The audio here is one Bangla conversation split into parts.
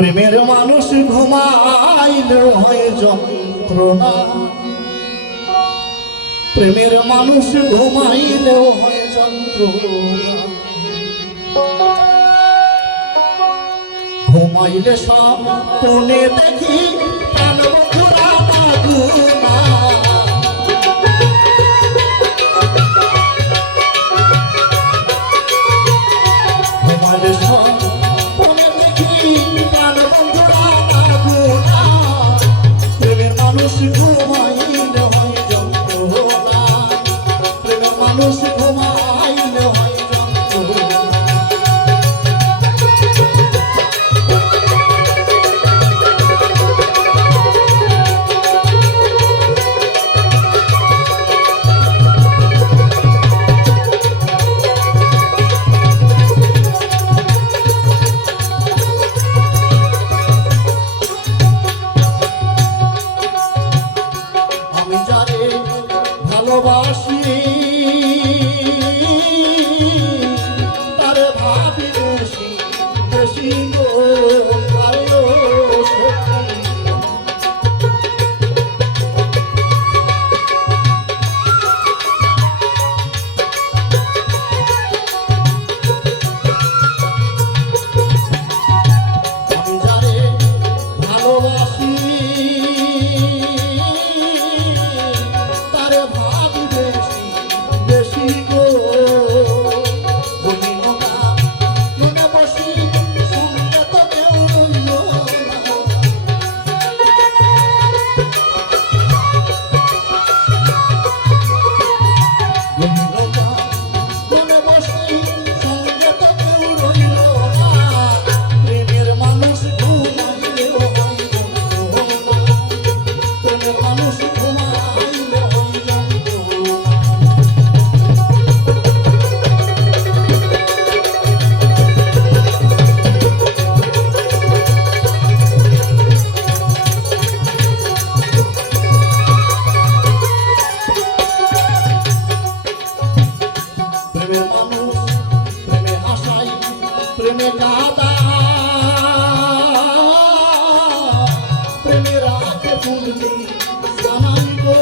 প্রেমের মানুষ ঘুমাইলে হয় যন্ত্রণা। প্রেমের মানুষ ঘুমাইলে হয় যন্ত্রণা। ঘুমাইলে সব দেখি রসি রসি গো প্রেমের আগে শুনতে সামান গো।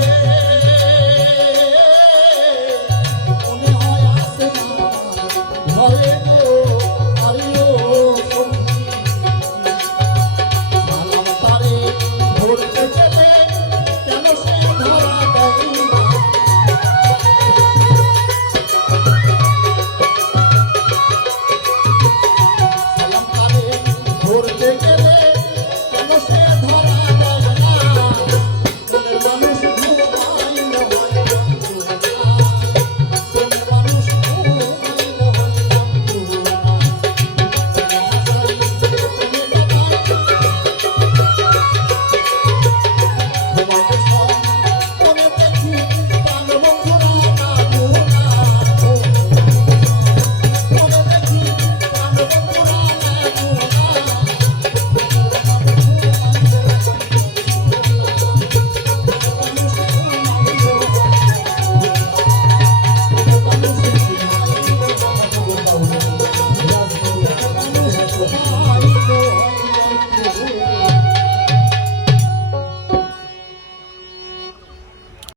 você.